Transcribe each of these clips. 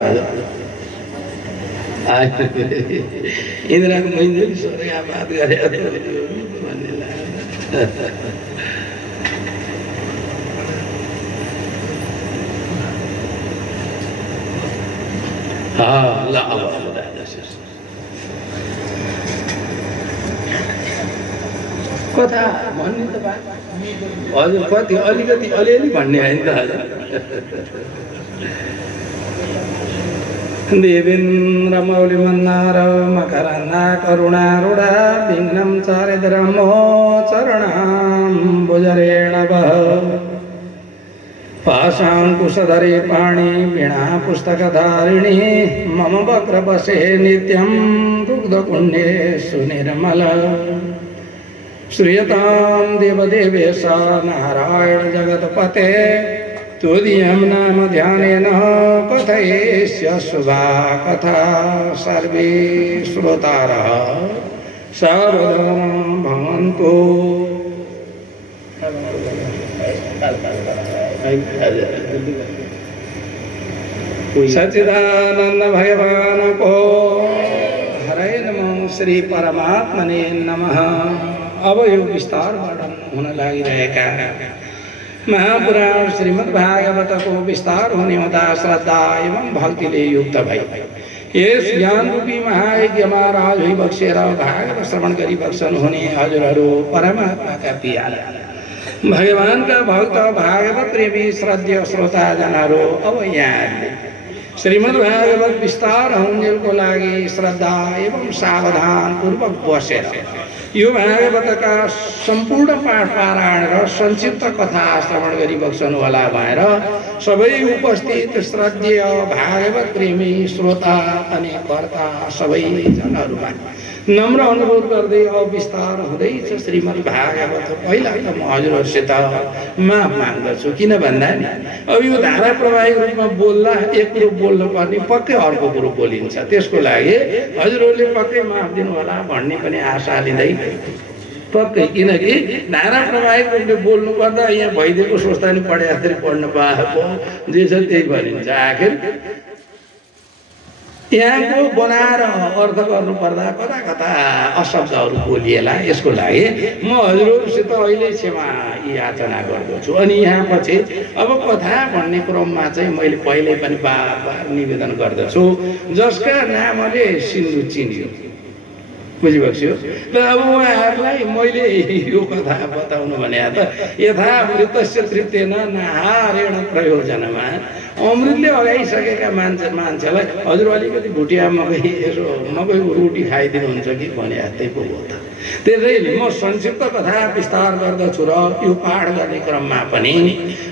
इन्द्रको मैन्जली स्वर्ग बात गरे भन्ने ल अब कथा भन्ने त हजुर कति अलिकति अलिअलि भन्ने होइन त हजुर देवेन्द्र मौली मन्नार मकरन्दा करुणारूढा विघ्नं चारिद्रमो चरणाम्बुजरेण वः पाशाङ्कुशधरे पाणि वीणा पुस्तकधारिणी मम वक्रवशे नित्यं दुग्धकुण्डेषु निर्मल श्रूयतां देवदेवेश नारायण जगत्पते तुदीयं नाम ध्यानेन कथयेष्य शुभा कथा सर्वे श्रोतारः सावधानं भवन्तु। सच्चिदानंद भगवान को हरे नमो श्री परमात्मने नमः। अब यो विस्तार वर्णन हुन लागिरहेका महापुराण श्रीमद् भागवतको विस्तार हुने हुँदा श्रद्धा एवं भक्तिले युक्त भई यस ज्ञान रूपी महायज्ञमा राज भई बक्सेर भागवत श्रवण गरी बक्सन हुने हजुरहरू परमात्माका प्याला भगवानका भक्त भागवत प्रेमी श्रद्धेय श्रोता जनहरू अब यहाँहरूले श्रीमद् भागवत विस्तार हुन्जेलको लागि श्रद्धा एवं सावधान पूर्वक बसेर यो भागवतका सम्पूर्ण पाठ पारायण र संक्षिप्त कथा श्रवण गरी बक्सनु होला भएर सबै उपस्थित श्रद्धेय भागवत प्रेमी श्रोता अनि कर्ता सबै जनहरूमा नम्र अनुरोध गर्दै अब विस्तार हुँदैछ श्रीमद् भागवत। पहिला त म हजुरहरूसित माफ माग्दछु, किन भन्दा नि अब यो धारा प्रवाही रूपमा बोल्दा एक कुरो बोल्नु पर्ने पक्कै अर्को कुरो बोलिन्छ, त्यसको लागि हजुरहरूले पक्कै माफ दिनु होला भन्ने पनि आशा लिँदै पक्कै, किनकि धारा प्रवाही रूपले बोल्नु पर्दा यहाँ भइदिएको सोच्तानी पढे जस्तै पढ्नु पाएको जे छ त्यही भनिन्छ। आखिर यहाँको बनाएर अर्थ गर्नुपर्दा कता कता अशब्दहरू बोलिएला, यसको लागि म हजुरहरूसित अहिले क्षमा याचना गर्दछु। अनि यहाँ पछि अब कथा भन्ने क्रममा चाहिँ मैले पहिल्यै पनि बार बार निवेदन गर्दछु जसका नामले सिन्धु चिनियो, बुझिबक्स्यो। र अब उहाँहरूलाई मैले यो कथा बताउनु भने त यथा मृतस्य तृप्तेन नाहारेण प्रयोजनमा अमृतले अगाइसकेका मान्छेलाई हजुर अलिकति भुटिया मकै यसो मकैको रोटी खाइदिनुहुन्छ कि भने जस्तै पो हो त। त्यसैले म संक्षिप्त कथा विस्तार गर्दछु र यो पाठ गर्ने क्रममा पनि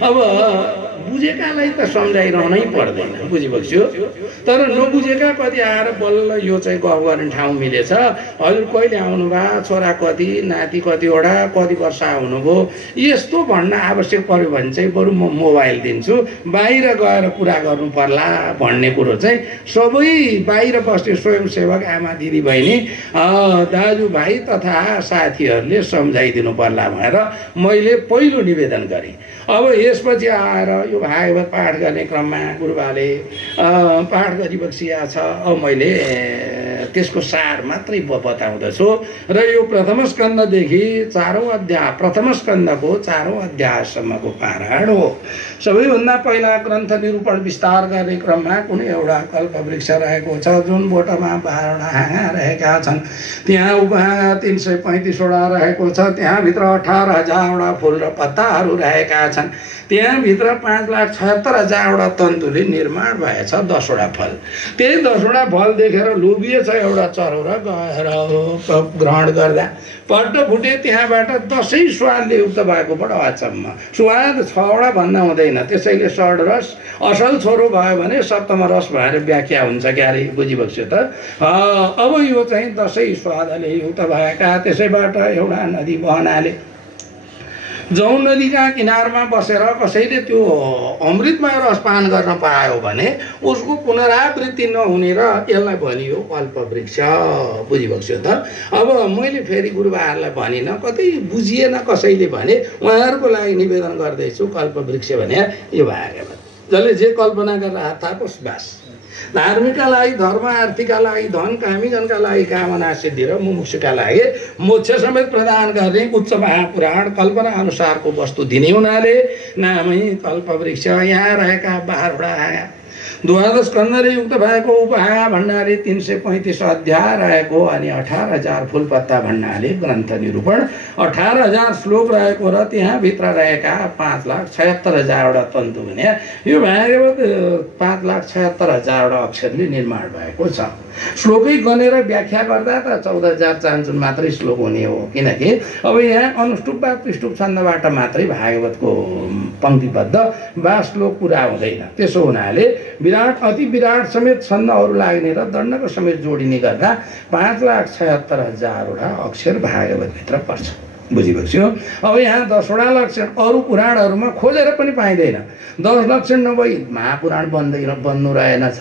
अब बुझेकालाई त सम्झाइरहनै पर्दैन, बुझिबक्स्यो। तर नबुझेका कति आएर बल्ल यो चाहिँ गफ गर्ने ठाउँ मिलेछ, हजुर कहिले आउनुभयो, छोरा कति, नाति कतिवटा, कति वर्ष आउनुभयो, यस्तो भन्न आवश्यक पर्यो भने चाहिँ बरु म मोबाइल दिन्छु, बाहिर गएर कुरा गर्नु पर्ला भन्ने कुरो चाहिँ सबै बाहिर बस्ने स्वयंसेवक आमा दिदी बहिनी दाजुभाइ तथा साथीहरूले सम्झाइदिनु पर्ला भनेर मैले पहिलो निवेदन गरेँ। अब यसपछि आएर यो भागवत पाठ गर्ने क्रममा गुरुबाले पाठ गरिबक्सिया छ, अब मैले त्यसको सार मात्रै बताउँदछु र यो प्रथम स्कन्धदेखि प्रथम स्कन्धको 4औं अध्यायसम्मको पारायण हो। सबैभन्दा पहिला ग्रन्थ निरूपण विस्तार गर्ने क्रममा कुनै एउटा कल्पवृक्ष रहेको छ जुन बोटमा 12 हाँगा रहेका छन्, त्यहाँ उपहाँगा 335 वटा रहेको छ, त्यहाँभित्र 18,000 वटा फुल र पत्ताहरू रहेका छन्, त्यहाँभित्र 5,76,000 वटा तन्तुले निर्माण भएछ 10 वटा फल। त्यही 10 वटा फल देखेर लोभिएछ एउटा चरो र गएर ग्रहण गर्दा पट्ट फुटे, त्यहाँबाट 10 स्वादले युक्त भएको बडो अचम्म। स्वाद 6 वटा भन्दा हुँदैन, त्यसैले षड रस असल छोरो भयो भने सप्तम रस भएर व्याख्या हुन्छ क्यारे, बुझिबक्स्यो त। अब यो चाहिँ 10 स्वादले युक्त भएका, त्यसैबाट एउटा नदी बहनाले जौन नदीका किनारमा बसेर कसैले त्यो अमृतमय रस पान गर्न पायो भने उसको पुनरावृत्ति नहुने र यसलाई भनियो कल्पवृक्ष, बुझिबक्स्यो त। अब मैले फेरि गुरुबाहरूलाई भनिनँ, कतै बुझिएन कसैले भने उहाँहरूको लागि निवेदन गर्दैछु कल्पवृक्ष भने यो भागवत, जसले जे कल्पना गरेर हात थापोस् बास। धार्मिकका लागि धर्म, आर्थिकका लागि धन, कामीजनका लागि कामना सिद्धि र मुमुक्षुका लागि मोक्ष समेत प्रदान गर्ने उच्च महापुराण कल्पना अनुसारको वस्तु दिने हुनाले नामै कल्पवृक्ष यहाँ रहेका 12वटा द्वादश स्कन्धले युक्त भएको उपहा भन्नाले 335 अध्याय रहेको अनि 18,000 फुलपत्ता भन्नाले ग्रन्थ निरूपण 18,000 श्लोक रहेको र त्यहाँभित्र रहेका 5,76,000 तन्तु भने यो भागवत 5,76,000 अक्षरले निर्माण भएको छ। श्लोकै गनेर व्याख्या गर्दा त 14,000 चान्चुन मात्रै श्लोक हुने हो, किनकि अब यहाँ अनुष्टुप वा पृष्ठुप छन्दबाट मात्रै भागवतको पङ्क्तिबद्ध वा श्लोक पुरा हुँदैन। त्यसो हुनाले विराट अति विराट समेत छन्दहरू लाग्ने र दण्डको समेत जोडिने गर्दा 5,76,000 अक्षर भागवतभित्र पर्छ। बुझिबक्स्यो। अब यहाँ 10वटा लक्षण अरू पुराणहरूमा खोजेर पनि पाइँदैन। 10 लक्षण नभई महापुराण बन्नु रहेनछ।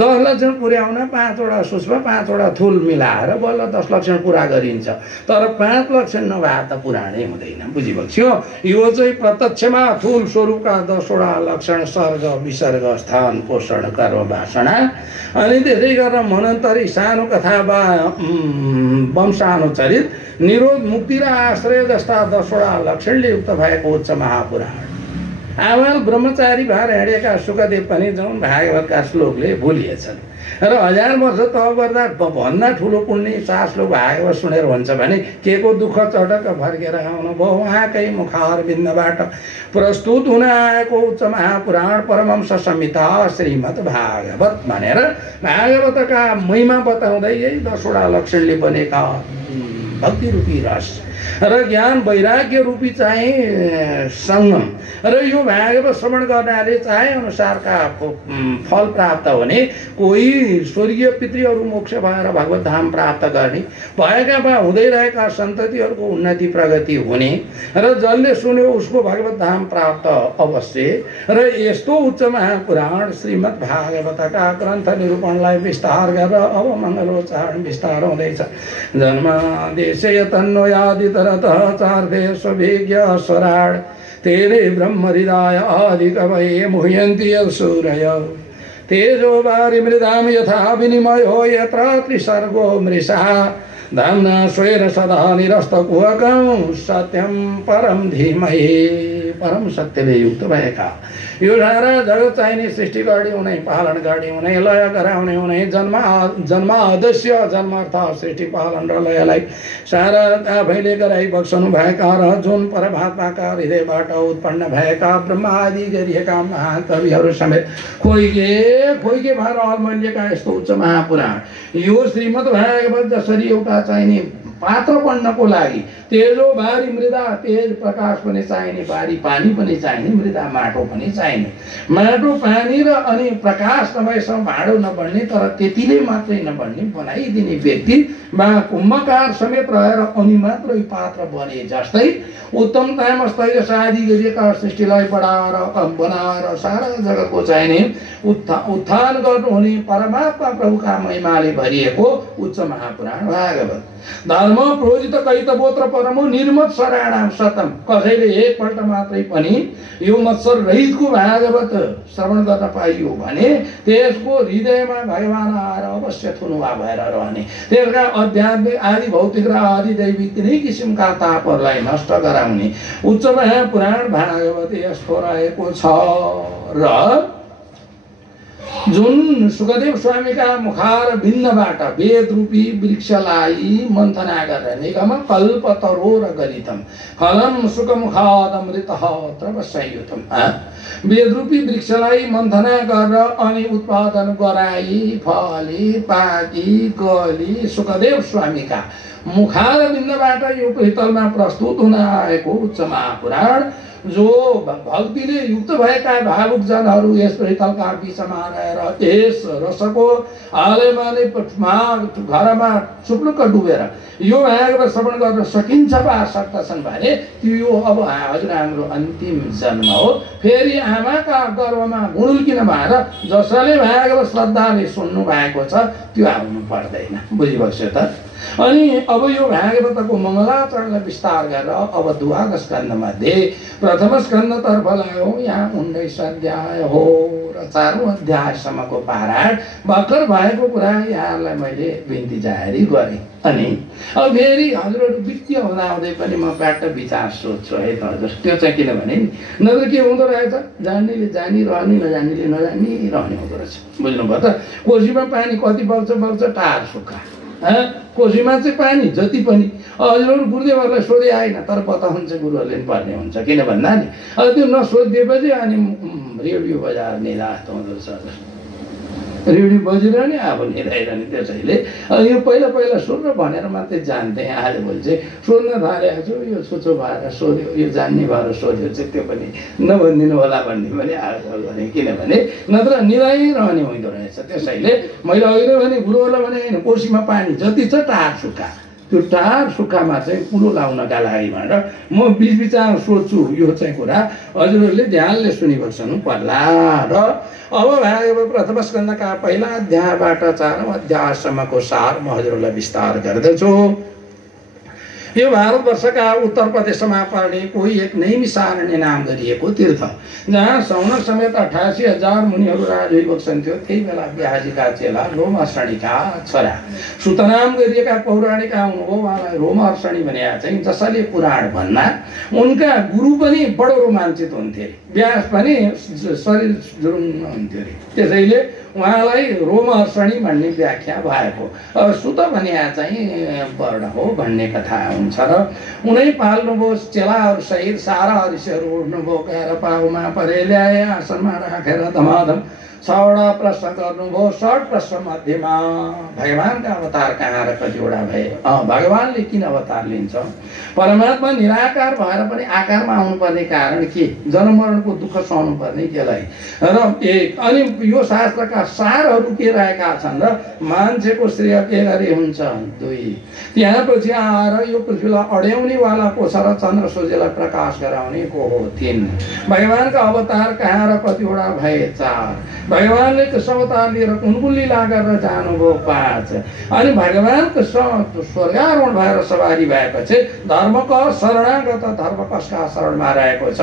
10 लक्षण पुर्याउन 5वटा सूक्ष्म 5वटा थुल मिलाएर बल्ल 10 लक्षण पुरा गरिन्छ। तर 5 लक्षण नभए त पुराणै हुँदैन। बुझिबक्स्यो। यो चाहिँ प्रत्यक्षमा थुल स्वरूपका 10वटा लक्षण सर्ग, विसर्ग, स्थान, पोषण, कर्म, वासना अनि त्यसै गरेर मनन्तरी सानो कथा वा वंशानुचरित, निरोध, मुक्ति र आश्रय जस्ता 10वटा लक्षणले युक्त भएको उच्च महापुराण। आमाल ब्रह्मचारी भएर हिँडेका सुखदेव पनि जुन भागवतका श्लोकले भुलिएछन् र 1000 वर्ष तप गर्दा भन्दा ठुलो पुण्य 4 श्लोक भागवत सुनेर हुन्छ भने के को दुःख चटक फर्केर आउनुभयो उहाँकै मुखारविन्दबाट प्रस्तुत हुन आएको उच्च महापुराण परमहंस संहिता श्रीमद् भागवत भनेर भागवतका महिमा बताउँदै यही 10वटा लक्षणले बनेका भक्ति रूपी रस र ज्ञान वैराग्य रूपी चाहिँ सङ्गम र यो भागवत श्रवण गर्नाले चाहे अनुसारका फल प्राप्त हुने, कोही स्वर्गीय पितृहरू मोक्ष भएर भगवत धाम प्राप्त गर्ने, भएका वा हुँदै रहेका सन्ततिहरूको उन्नति प्रगति हुने र जसले सुन्यो उसको भगवत धाम प्राप्त अवश्य। र यस्तो उच्च महापुराण श्रीमद् भागवतका ग्रन्थ निरूपणलाई विस्तार गरेर अब मङ्गलोच्चारण विस्तार हुँदैछ। जन्मादेशय तन्वयादि तरतः चार्थे स्वभिज्ञ स्वराड तेरे ब्रह्म हृदय आदि कवये मुह्यन्ति सूरय तेजो वारि मृदाम यथा विनिमयो यत्र त्रिसर्गो मृषा धाम्ना स्वेन सदा निरस्तकुहकं सत्यं परम धीमहि। परम सत्यले युक्त भएका यो सारा जगत चाहिने सृष्टि गर्ने हुने, पालन गर्ने हुने, लय गराउने हुने, जन्म अदृश्य जन्मार्थ सृष्टि पालन र लयलाई सारा आफैले गराइ बक्सनु भएका र जुन परमात्माका हृदयबाट उत्पन्न भएका ब्रह्मा आदि गरिएका महाकविहरू समेत खोइके भएर अल्मलिएका यस्तो उच्च महापुराण यो श्रीमद् भागवत जसरी एउटा चाहिने पात्र बन्नको लागि तेजो भारी मृदा, तेज प्रकाश पनि चाहिने, भारी पानी पनि चाहिने, मृदा माटो पनि चाहिने। माटो पानी र अनि प्रकाश नभएसम्म भाँडो नबन्ने, तर त्यतिले मात्रै नबन्ने बनाइदिने व्यक्ति वा कुम्भकार समेत रहेर अनि मात्रै पात्र बने जस्तै उत्तम तामस्तैल आदि गरिएका सृष्टिलाई बनाएर सारा जगतको चाहिने उत्थान गर्नुहुने परमात्मा प्रभुका महिमाले भरिएको उच्च महापुराण भागवत। धर्म प्रोजित कैतवोत्र परमो निर्मत शराणाम सतम। कसैले एकपल्ट मात्रै पनि यो मत्सर रहितको भागवत श्रवण गर्न पाइयो भने त्यसको हृदयमा भगवान आएर अवश्य थुनुवा भएर रहने, त्यसका आध्यात्मिक आदि भौतिक र आदि दैविक तिनै किसिमका तापहरूलाई नष्ट गराउने उच्च महापुराण भागवत यस्तो रहेको छ। र जुन सुखदेव स्वामीका मुखार भिन्नबाट वेद रूपी वृक्षलाई मन्थना गरेर निगम कल्पतरोर गरितम फलम सुखमुखादमृतः त्रवसंयुतम। वेद रूपी वृक्षलाई मन्थना गरेर अनि उत्पादन गराई फली पाकी गली सुखदेव स्वामीका मुखार भिन्नबाट यो पृथलमा प्रस्तुत हुन आएको उच्च महापुराण जो भक्तिले युक्त भएका भावुक जनहरू यस पृथलका बिचमा रहेर यस रसको आलयमा नै घरमा चुप्लुक्क डुबेर यो भागवत श्रवण गर्न सकिन्छ वा सक्दछन् भने त्यो अब हजुर हाम्रो अन्तिम जन्म हो। फेरि आमाका गर्भमा गुणुल्किन भएर जसले भागवत श्रद्धाले सुन्नु भएको छ त्यो आउनु पर्दैन। बुझिबक्स्यो त। अनि अब यो भागवतको मङ्गलाचरणलाई विस्तार गरेर अब द्वादश स्कन्धमध्ये प्रथम स्कन्धतर्फ लाग्यौँ। यहाँ 19 अध्याय हो र 4औं अध्यायसम्मको पारायण भर्खर भएको कुरा यहाँहरूलाई मैले बिन्ती जारी गरेँ। अनि अब फेरि हजुरहरू वित्तीय हुँदाहुँदै पनि म प्याट्ट विचार सोध्छु है त हजुर। त्यो चाहिँ किनभने नत्र के हुँदो रहेछ, जान्नेले जानिरहने, नजान्नेले नजानिरहने हुँदो रहेछ। बुझ्नुभयो त? कोसीमा पानी कति बग्छ बग्छ, टार सुक्खा। कोसीमा चाहिँ पानी जति पनि हजुरहरू गुरुदेवहरूलाई सोधे आएन, तर पत्ता हुन्छ गुरुहरूले पनि पर्ने हुन्छ। किन भन्दा नि त्यो नसोधिदिएपछि अनि रेडियो बजाएर निराश हुँदो रहेछ। रेडियो बजिरहने, अब निधाइरहने। त्यसैले यो पहिला पहिला सोध्न भनेर मात्रै जान्थेँ। आजभोलि चाहिँ सोध्न थालेको छु। यो सोचो भएर सोध्यो, यो जान्ने भएर सोध्यो चाहिँ त्यो पनि नभनिदिनु होला भन्ने पनि आग्रह गरेँ। किनभने नत्र निधाइरहने हुँदो रहेछ। त्यसैले मैले अहिले भने गुरुहरूलाई भने होइन, कोसीमा पानी जति छ टार सुक्खा, त्यो टार सुक्खामा चाहिँ पुलो लाउनका लागि भनेर म बिचबिचमा सोध्छु। यो चाहिँ कुरा हजुरहरूले ध्यानले सुनिबस्नु पर्ला। र अब भागवत प्रथम स्कन्धका पहिला अध्यायबाट 4औं अध्यायसम्मको सार म हजुरहरूलाई विस्तार गर्दछु। यो भारतवर्षका उत्तर प्रदेशमा पर्ने कोही एक नैमिषारण्य नाम गरिएको तीर्थ, जहाँ सौनक समेत 88,000 मुनिहरू राजयोग सन्थ्यो। त्यही बेला ब्याजीका चेला रोमहर्षणीका छोरा सुत नाम गरिएका पौराणिक हुनुभयो। उहाँलाई रोमहर्षणी भने चाहिँ जसले पुराण भन्ना उनका गुरु पनि बडो रोमाञ्चित हुन्थे। व्यास पनि शरीर जुरुङ्ग हुन्थ्यो अरे। त्यसैले उहाँलाई रोमहर्षणी भन्ने व्याख्या भएको। सुत भने चाहिँ वर्ण हो भन्ने कथा हुन्छ। र उनै पाल्नुभयो। चेलाहरू सहित सारा ऋषिहरू उठ्नुभयो। गएर पाउमा परे ल्याए, आसनमा राखेर धमाधम 6वटा प्रश्न गर्नुभयो। 60 प्रश्न मध्येमा भगवानका अवतार कहाँ र कतिवटा भए, भगवानले किन अवतार लिन्छ, परमात्मा निराकार भएर पनि आकारमा आउनुपर्ने कारण के, जन्म मरणको दुःख सहनु पर्ने केलाई, र एक अनि यो शास्त्रका सारहरू के रहेका छन् र मान्छेको श्रेय के गरे हुन्छ 2। त्यहाँपछि आएर यो पृथ्वीलाई अड्याउनेवाला को छ र चन्द्र सूर्यलाई प्रकाश गराउने को हो 3। भगवानका अवतार कहाँ र कतिवटा भए 4। भगवानले कृष्ण अवतार लिएर कुन कुन लीला गरेर जानुभयो 5। अनि भगवानको स्वर्गारोहण भएर सवारी भएपछि धर्मक शरणागत धर्मकसका शरणमा रहेको छ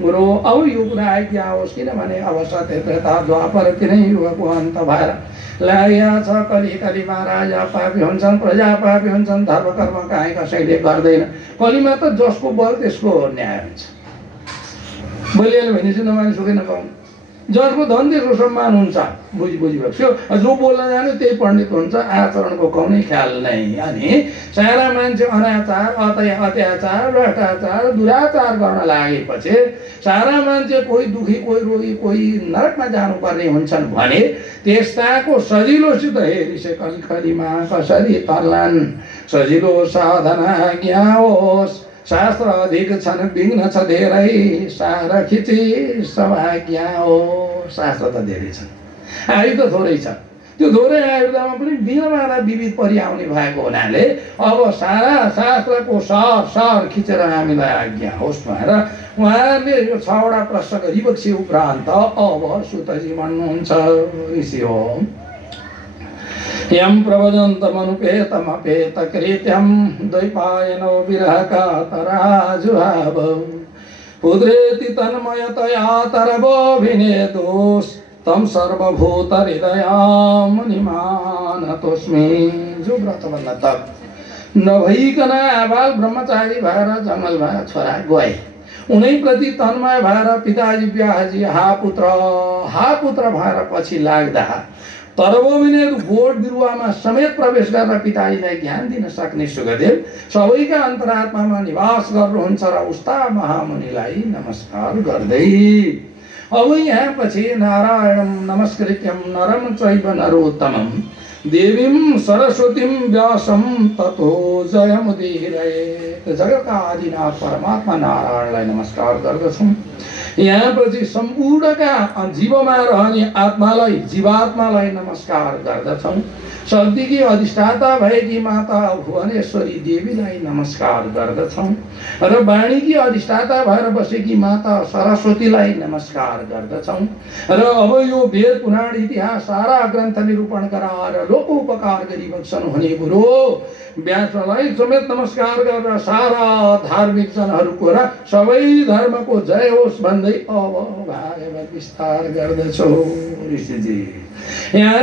गुरु। अब यो कुरा आइदिया होस्, किनभने अब सत्य त्रेता द्वापर तिनै युगको अन्त भएर लागेको छ। कली कलीमा राजा पापी हुन्छन्, प्रजा पापी हुन्छन्, धर्म कर्म काहीँ कसैले गर्दैन। कलीमा त जसको बल त्यसको न्याय हुन्छ। बोलिहाल्यो भने चाहिँ नमानी सुकै नपाउनु। जसको धन त्यसको सम्मान हुन्छ। बुझिरहेको जो बोल्न जाने त्यही पण्डित हुन्छ। आचरणको कुनै ख्याल नै। अनि सारा मान्छे अनाचार, अत्याचार, भ्रष्टाचार, दुराचार गर्न लागेपछि सारा मान्छे कोही दुखी, कोही रोगी, कोही नरकमा जानुपर्ने हुन्छन् भने त्यस्ताको सजिलोसित हेरिसे कलिकलीमा कसरी तर्लान्। सजिलो साधना ज्ञा होस्, शास्त्र अधिक छन्, विघ्न छ धेरै, सार खिची सभाज्ञा हो। शास्त्र त धेरै छन्, आयु त थोरै छ। त्यो थोरै आयुर्दामा पनि बिनामाना विविध परिआउने भएको हुनाले अब सारा शास्त्रको सार खिचेर हामीलाई आज्ञा होस् भनेर उहाँले यो 6वटा प्रश्न गरिबक्सी उपरान्त अब सुतजी भन्नुहुन्छ, ऋषि हो। यम प्रवदन्तमनुपेतमपेत कृत्यं द्वैपायनो विरहका तराजुहाव पुत्रेति तन्मयतया तरवोऽभिनेदोस् तम सर्वभूत हृदयामुनिमानतोस्मि। जो व्रतबन्ध तप नभइकन आबाल ब्रह्मचारी भएर जङ्गलमा छोरा गए। उनैप्रति तन्मय भएर पिताजी ब्याहजी हा पुत्र भएर पछि लाग्दा तरवोभिने बोट बिरुवामा समेत प्रवेश गरेर पिताजीलाई ज्ञान दिन सक्ने सुखदेव सबैका अन्तरात्मामा निवास गर्नुहुन्छ र उस्ता महामुनिलाई नमस्कार गर्दै अब यहाँ पछि नारायणं नमस्कृत्यं नरं चैव नरोत्तमं देवीं सरस्वतीं व्यासं ततो जयमुदीरयेत्। जगतका आदिनाथ परमात्मा नारायणलाई नमस्कार गर्दछौँ। यहाँ पछि सम्पूर्णका जीवमा रहने आत्मालाई, जीवात्मालाई नमस्कार गर्दछौँ। शक्तिकी अधिष्ठाता भएकी माता भुवनेश्वरी देवीलाई नमस्कार गर्दछौँ र वाणीकी अधिष्ठाता भएर बसेकी माता सरस्वतीलाई नमस्कार गर्दछौँ र अब यो वेद पुराण इतिहास सारा ग्रन्थ निरूपण गराएर लोकोपकार गरिबक्छन् हुने कुरो व्यासलाई समेत नमस्कार गरेर सारा धार्मिक जनहरूको र सबै धर्मको जय होस् भन्दै अब भागवत विस्तार गर्दछौ ऋषिजी। यहाँ